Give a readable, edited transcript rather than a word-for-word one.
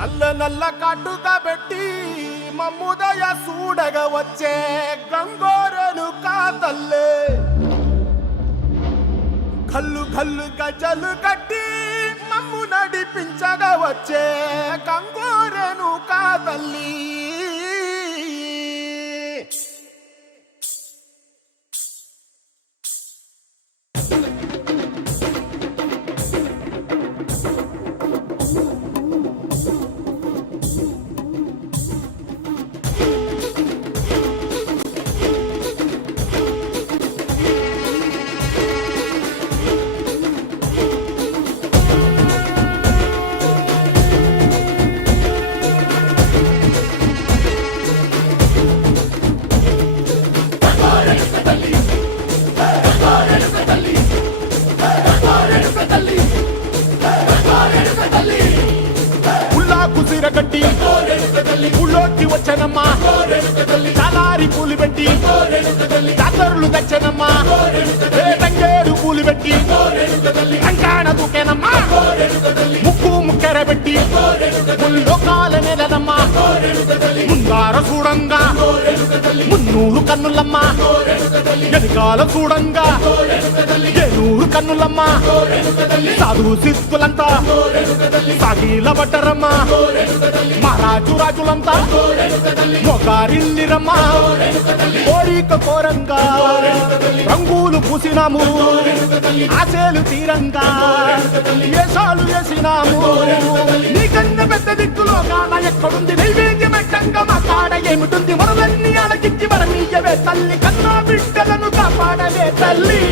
నల్ల నల్ల కట్టుగా పెట్టి మమ్ముదయ చూడగ వచ్చే గంగోరను కాతల్లే కల్లు కల్లు గజలు కట్టి మమ్ము నడిపించగా వచ్చే గంగోరను కాతల్లి కట్టి ఊళ్ళోకి వచ్చనమ్మా చాలారి పూలు పెట్టి జాతరులు తెచ్చనమ్మా తంగేరు పూలు పెట్టి కంకాణ దూకేనమ్మా ముక్కు ముక్కెర పెట్టి ముల్లోకాల నెలనమ్మా ముందార చూడంగా మున్నూరు కన్నులమ్మా వెనకాల చూడంగా ఏనూరు కన్నులమ్మా సాధు సిద్ధులంతా సాగిల బట్టరమ్మా మహారాజు రాజులంతా మొగారిల్లిరమ్మా కోరిక కోరంగా రంగులు పూసినాము ఆశలు తీరంగా ఏసాలు వేసినాము నీకన్నా పెద్ద దిక్కులో కాన ఎక్కడుంది నైవేద్యం ఎట్టంగా మా కాడ ఏమిటుంది మనలన్నీ అలకించి వరమీయవే తల్లి కన్నా బిడ్డలను కాపాడవే తల్లి